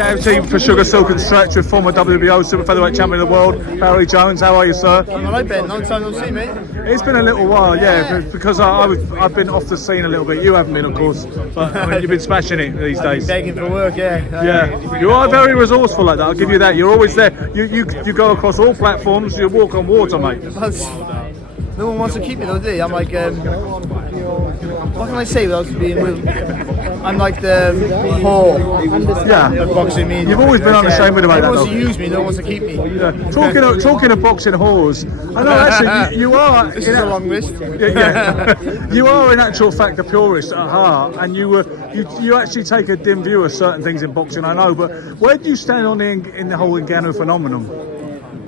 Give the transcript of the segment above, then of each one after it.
Doughty for Sugar Silk and Stretch with former WBO super featherweight champion of the world, Barry Jones. How are you, sir? I'm alright, Ben. Long time no see, mate. It's been a little while, yeah, because I've been off the scene a little bit. You haven't been, of course, but I mean, you've been smashing it these days. Begging for work, yeah. Yeah, you are very resourceful like that. I'll give you that. You're always there. You go across all platforms. You walk on water, mate. No one wants to keep me though, do they? I'm like, what can I say without being rude? I'm like the whore of boxing media. You've always been unashamed about that. No one wants to use me, no one wants to keep me. Yeah. Talking of boxing whores, I know actually you are. This is a long list. Yeah. You are in actual fact a purist at heart, and you actually take a dim view of certain things in boxing. I know, but where do you stand on in the whole Ngannou phenomenon?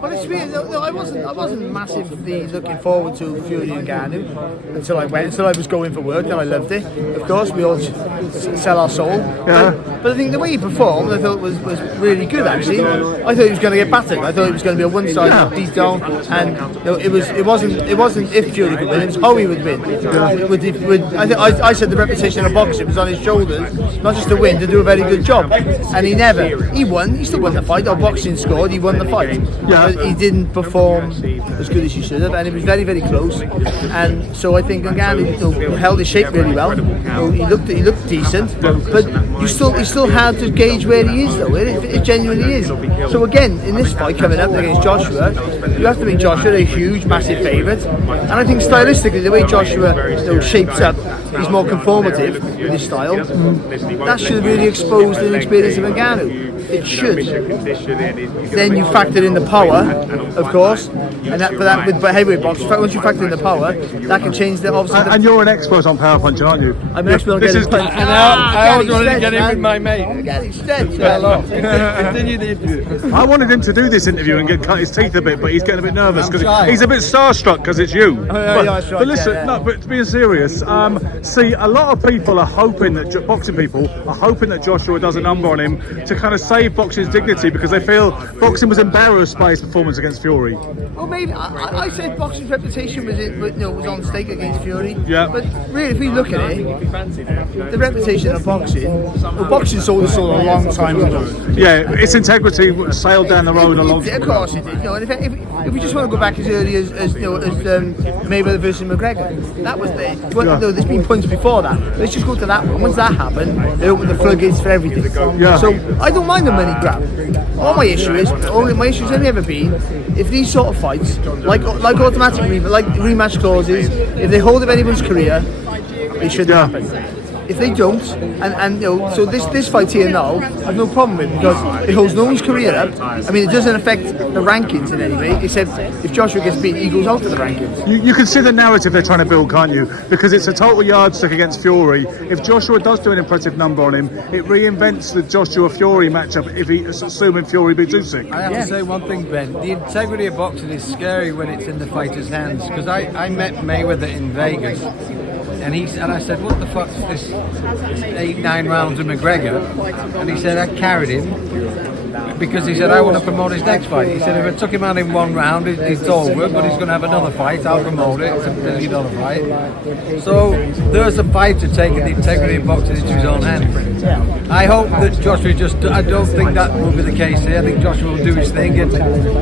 Well, it's weird. No, I wasn't massively looking forward to Fury and Ngannou until I was going for work, and I loved it. Of course, we all sell our soul. Yeah. But I think the way he performed, I thought was really good. Actually, I thought he was going to get battered. I thought it was going to be a one-sided beat down, and it wasn't if Fury could win, it was how he would win. I said the reputation of boxing was on his shoulders, not just to win, to do a very good job, and he won. He still won the fight. Our boxing scored. He won the fight. Yeah. He didn't perform as good as he should have, and it was very, very close. And so I think Ngannou held his shape really well. He looked decent, but you still had to gauge where he is, though. It genuinely is. So again, in this fight coming up against Joshua, you have to make Joshua a huge, massive favourite. And I think stylistically, the way Joshua shapes up, he's more conformative with his style. That should really expose the inexperience of Ngannou. It should. Then you factor in the power, of course, and with heavyweight boxing, once you factor in the power, that can change the obviously. And you're an expert on power punching, aren't you? I'm an expert on getting punched. And I always wanted to get in with my mate. Getting stretched. Continue the interview. I wanted him to do this interview and cut his teeth a bit, but he's getting a bit nervous because he's a bit starstruck because it's you. But listen, no, but being serious, see, a lot of people are hoping that boxing people are hoping that Joshua does a number on him to kind of save boxing's dignity because they feel boxing was embarrassed by his performance against Fury. Well, maybe I said boxing's reputation was on stake against Fury. Yeah. But really, if we look at it, the reputation of boxing sold a long time ago. Yeah, its integrity sailed down the road a long time. Of course it did. And if we just want to go back as early as Mayweather versus McGregor, that was there. Well, no, there's been points before that. Let's just go to that one. Once that happened, they opened the floodgates for everything. Yeah. So I don't mind the money grab. All my issues only ever been if these sort of fights, like automatic rematch clauses, if they hold up anyone's career, they shouldn't happen. If they don't, so this fight here now, I've no problem with because it holds no one's career up. I mean, it doesn't affect the rankings in any way, except if Joshua gets beat, he goes out of the rankings. You can see the narrative they're trying to build, can't you? Because it's a total yardstick against Fury. If Joshua does do an impressive number on him, it reinvents the Joshua-Fury matchup assuming Fury beats Usyk. I have to say one thing, Ben. The integrity of boxing is scary when it's in the fighter's hands. Because I met Mayweather in Vegas. And I said, what the fuck's this 8-9 rounds of McGregor? And he said, I carried him because he said, I want to promote his next fight. He said, if I took him out in one round, it's over, but he's going to have another fight. I'll promote it. It's $1 billion fight. So there's a fighter taking the integrity of boxing into his own hands. I hope that Joshua I don't think that will be the case here. I think Joshua will do his thing and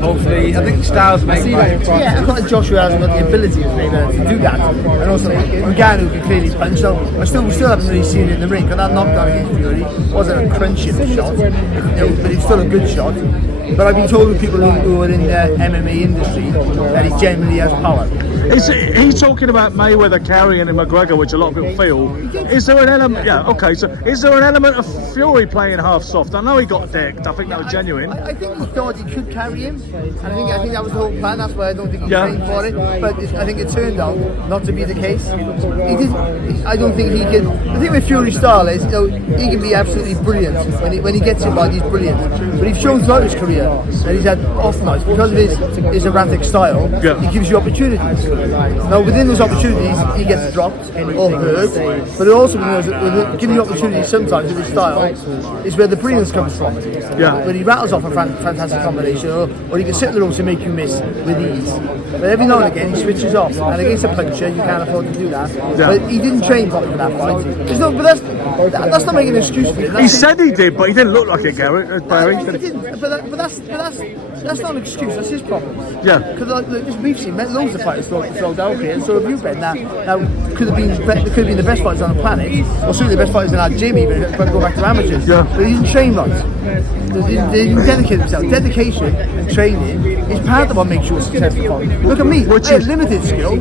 hopefully, I think Styles may fight. Yeah, I thought Joshua hasn't got the ability to do that. And also, Ngannou can clearly punch. So we still haven't really seen it in the ring. Because that knockdown against Fury wasn't a crunching shot, but it's still a good shot. But I've been told with people who are in the MMA industry that he generally has power. He's talking about Mayweather carrying and McGregor, which a lot of people feel. Is there an element? Yeah, okay. So is there an element of Fury playing half soft? I know he got decked. I think that was genuine. I think he thought he could carry him, and I think that was the whole plan. That's why I don't think he trained for it. But I think it turned out not to be the case. I don't think he can. The thing with Fury's style is, he can be absolutely brilliant when he gets involved. He's brilliant. But he's shown throughout his career that he's had off nights because of his erratic style. He gives you opportunities. Now within those opportunities, he gets dropped or hurt. But it also knows that giving you opportunities sometimes with his style is where the brilliance comes from. When he rattles off a fantastic combination, or he can sit in the ropes and make you miss with ease. But every now and again he switches off, and against a puncher you can't afford to do that. But he didn't train properly for that fight. That's not making an excuse for him. He said he did, but he didn't look like it, Garrett. Barry. He didn't. But that's not an excuse. That's his problem. Yeah. Because we've seen loads of fighters throw down here, and so have you, Ben. Now could have been the best fighters on the planet, or certainly the best fighters in our gym, even if we go back to amateurs. Yeah. But he didn't train right. They didn't dedicate themselves. Dedication and training is part of what makes you a successful fighter. Look at me. I had limited skill.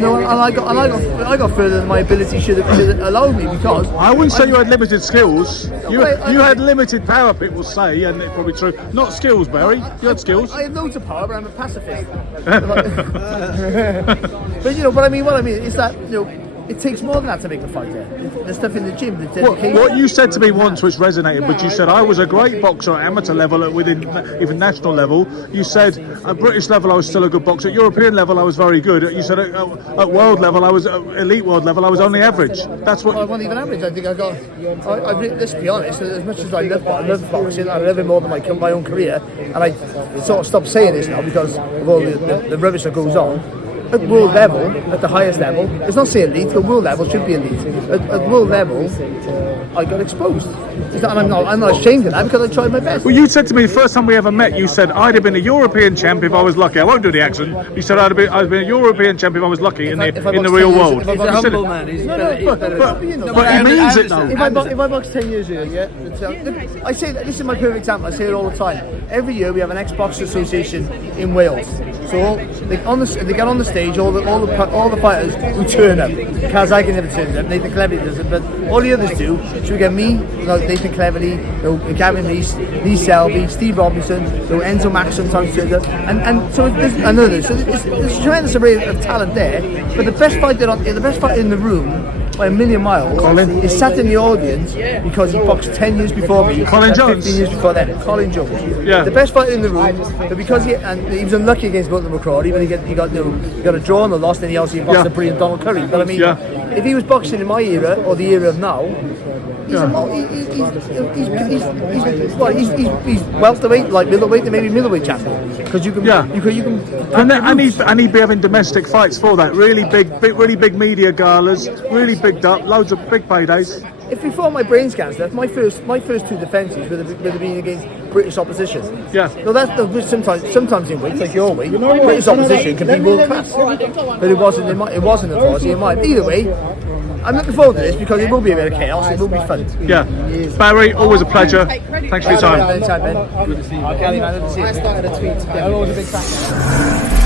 You know, and I got further than my ability should have allowed me, because I wouldn't say you had limited skills. You had limited power, people say, and it's probably true. Not skills, Barry. You had skills. I have loads of power, but I'm a pacifist. But you know what I mean. What I mean is that, you know, it takes more than that to make a fighter. The stuff in the gym, the dedication. What you said to me once, which resonated, but you said I was a great boxer at amateur level, within even national level. You said at British level I was still a good boxer. At European level I was very good. You said at world level I was elite world level I was only average. That's what. I wasn't even average. I think I got. Let's be honest. As much as I love boxing, I love it more than my own career, and I sort of stopped saying this now because of all the rubbish that goes on. At world level, at the highest level, it's not saying elite, at world level should be elite. At world level, I got exposed. And I'm not ashamed of that because I tried my best. Well, you said to me the first time we ever met, you said I'd have been a European champ if I was lucky. I won't do the accent. You said I'd have been a European champ if I was lucky in the real world. He's a humble man. But he means it though. If I boxed 10 years ago, yeah, I say that this is my perfect example. I say it all the time. Every year we have an ex-boxer association in Wales. So they get on the stage. All the fighters who turn up. Kazaki never turns up. Nathan Cleverly doesn't, but all the others do. So we get me, Nathan Cleverly, Gavin Reese, Lee Selby, Steve Robinson, Enzo Max sometimes turns up, and so there's others. So there's a tremendous array of talent there. But the best fighter in the room, by a million miles, Colin is sat in the audience because he boxed 10 years before me. Colin Jones. 15 years before that. Colin Jones. Yeah. The best fighter in the room, but because he was unlucky against Butler McCraw, even he got a draw and a loss, and he also boxed a brilliant Donald Curry. But I mean, if he was boxing in my era or the era of now, he's welterweight, like middleweight, and maybe middleweight champion. Because you can, and he'd be having domestic fights for that. Really big media galas, really bigged up, loads of big paydays. If before my brain scans left, my first two defences would have been against British opposition. Yeah. No, sometimes in weights like your weight, British opposition can be world class, but it wasn't unfortunately in mine. Either way, I'm looking forward to this because it will be a bit of chaos. It will be fun. Yeah. Barry, always a pleasure. Thanks for your time. Anytime, Ben. Good to see you. Okay, man. Good to see you. I started a tweet today. I'm always a big fan.